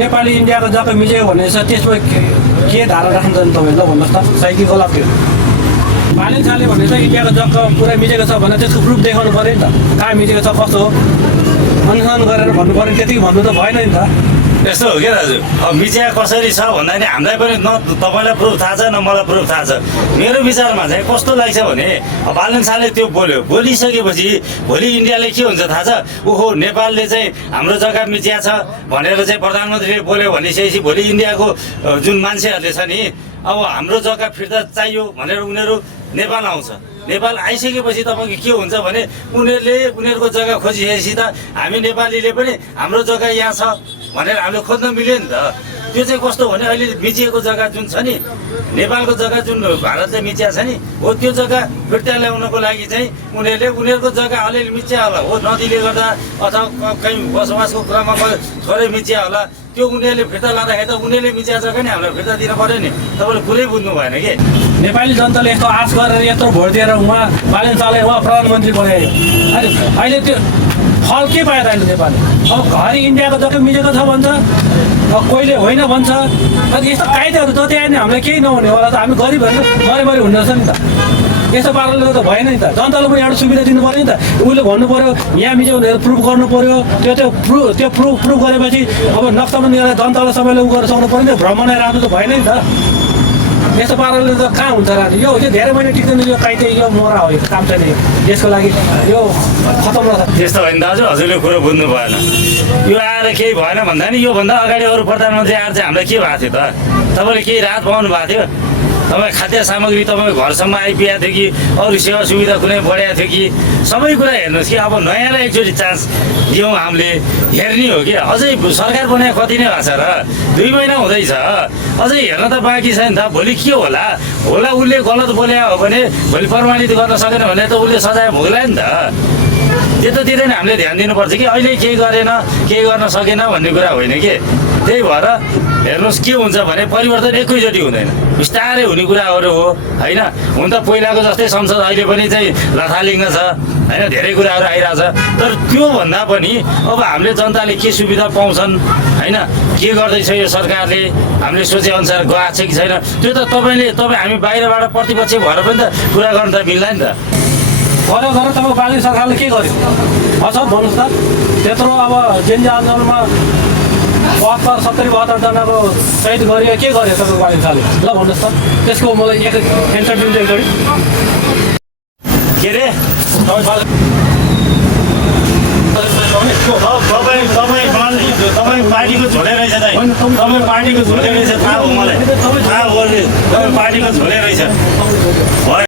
नेपाली इन्डियाको जग्गा मिचेको भन्ने छ त्यसमा के धारा राख्नु त तपाईँ ल भन्नुहोस् त सही कि गलत त्यो बालिन साले भने त इन्डियाको जग्गा पुरा मिचेको छ भने त्यसको प्रुफ देखाउनु पऱ्यो नि त कहाँ मिचेको छ कस्तो हो अनुसन्धान गरेर भन्नु पऱ्यो त्यतिकै भन्नु त भएन नि त यस्तो हो क्या दाजु अब मिडिया कसरी छ भन्दाखेरि हामीलाई पनि न तपाईँलाई प्रुफ थाहा छ न मलाई प्रुफ थाहा छ मेरो विचारमा चाहिँ कस्तो लाग्छ भने बालन शाहले त्यो बोल्यो बोलिसकेपछि भोलि इन्डियाले के हुन्छ थाहा छ ओहो नेपालले चाहिँ हाम्रो जग्गा मिचिया छ भनेर चाहिँ प्रधानमन्त्रीले बोल्यो भनेपछि भोलि इन्डियाको जुन मान्छेहरूले छ नि अब हाम्रो जग्गा फिर्ता चाहियो भनेर उनीहरू नेपाल आउँछ नेपाल आइसकेपछि तपाईँको के हुन्छ भने उनीहरूको जग्गा खोजिसकेपछि त हामी नेपालीले पनि हाम्रो जग्गा यहाँ छ भनेर हामीले खोज्न मिल्यो नि त त्यो चाहिँ कस्तो भने अहिले मिचिएको जग्गा जुन छ नि नेपालको जग्गा जुन भारतले मिचिया छ नि हो त्यो जग्गा फिर्ता ल्याउनको लागि चाहिँ उनीहरूको जग्गा अलिअलि मिचिया होला हो नदीले गर्दा अथवा कहीँ बसोबासको क्रममा थोरै मिचिया होला त्यो उनीहरूले फिर्ता लाँदाखेरि त उनीहरूले मिचिया जग्गा नि हामीलाई फिर्ता दिनु पऱ्यो नि तपाईँले कुरै बुझ्नु भएन कि नेपाली जनताले यस्तो आश गरेर यत्रो भोट दिएर उहाँ बालन शाहले उहाँ प्रधानमन्त्री बनायो अहिले त्यो फल के पायो त अहिले नेपालले अब घरि इन्डियाको जग्गा मिलेको छ भन्छ अब कोहीले होइन भन्छ अनि यस्तो कायदाहरू जति आयो नि हामीलाई केही नहुने होला त हामी गरिबहरू मरिमरि हुँदो रहेछ नि त यस्तो पाराले त भएन नि त जनताले पनि एउटा सुविधा दिनु पऱ्यो नि त उसले भन्नु पऱ्यो यहाँ मिच्यो भनेर प्रुफ गर्नु पऱ्यो त्यो प्रुफ गरेपछि अब नक्सामा लिएर जनतालाई सबैले उ गर्न सक्नु पऱ्यो नि त भ्रमण राख्नु त भएन नि त यस्तो पाराले त कहाँ हुन्छ र यो चाहिँ धेरै महिना टिक्दैन यो काइते यो मरा हो यो काम छैन यसको लागि यो खतम रहेछ त्यस्तो होइन दाजु हजुरले कुरो बुझ्नु भएन यो आएर केही भएन भन्दा नि योभन्दा अगाडि अरू प्रधानमन्त्री आएर चाहिँ हामीलाई के भएको थियो त तपाईँले केही राहत पाउनु भएको थियो तपाईँ खाद्य सामग्री तपाईँको घरसम्म आइपुगेको थियो कि अरू सेवा सुविधा कुनै बढाएको थियो कि सबै कुरा हेर्नुहोस् कि अब नयाँलाई एकचोटि चान्स दियौँ हामीले हेर्ने हो कि अझै सरकार बनाएको कति नै भएको छ र 2 महिना हुँदैछ अझै हेर्न त बाँकी छ नि त भोलि के होला उसले गलत बोले हो भने भोलि प्रमाणित गर्न सकेन भने त उसले सजाय भोग्ला नि त त्यतातिर नै हामीले ध्यान दिनुपर्छ कि अहिले केही गरेन केही गर्न सकेन भन्ने कुरा होइन कि त्यही भएर हेर्नुहोस् के हुन्छ भने परिवर्तन एकैचोटि हुँदैन बिस्तारै हुने कुराहरू हो होइन हुन त पहिलाको जस्तै संसद अहिले पनि चाहिँ लथालिङ्ग छ होइन धेरै कुराहरू आइरहेछ तर त्योभन्दा पनि अब हामीले जनताले के सुविधा पाउँछन् होइन के गर्दैछ यो सरकारले हामीले सोचेअनुसार गएको छ कि छैन त्यो त तपाईँ हामी बाहिरबाट प्रतिपक्ष भएर पनि त कुरा गर्नु त मिल्दैन नि त गऱ्यो गरेर तपाईँ बाली सरकारले के गर्यो अच्छा भन्नुहोस् त त्यत्रो अब जेन्जी आन्दोलनमा 70-72जनाको शहीद गरियो के गर्यो तपाईँको बाली सरकारले ल भन्नुहोस् त त्यसको मलाई एक एन्सर दिन्छ एकचोटि के अरे तपाईँ पार्टीको झोले रहेछ दाइ तपाईँ पार्टीको झोले रहेछ थाहा हो मलाई थाहा हो तपाईँ पार्टीको झोले रहेछ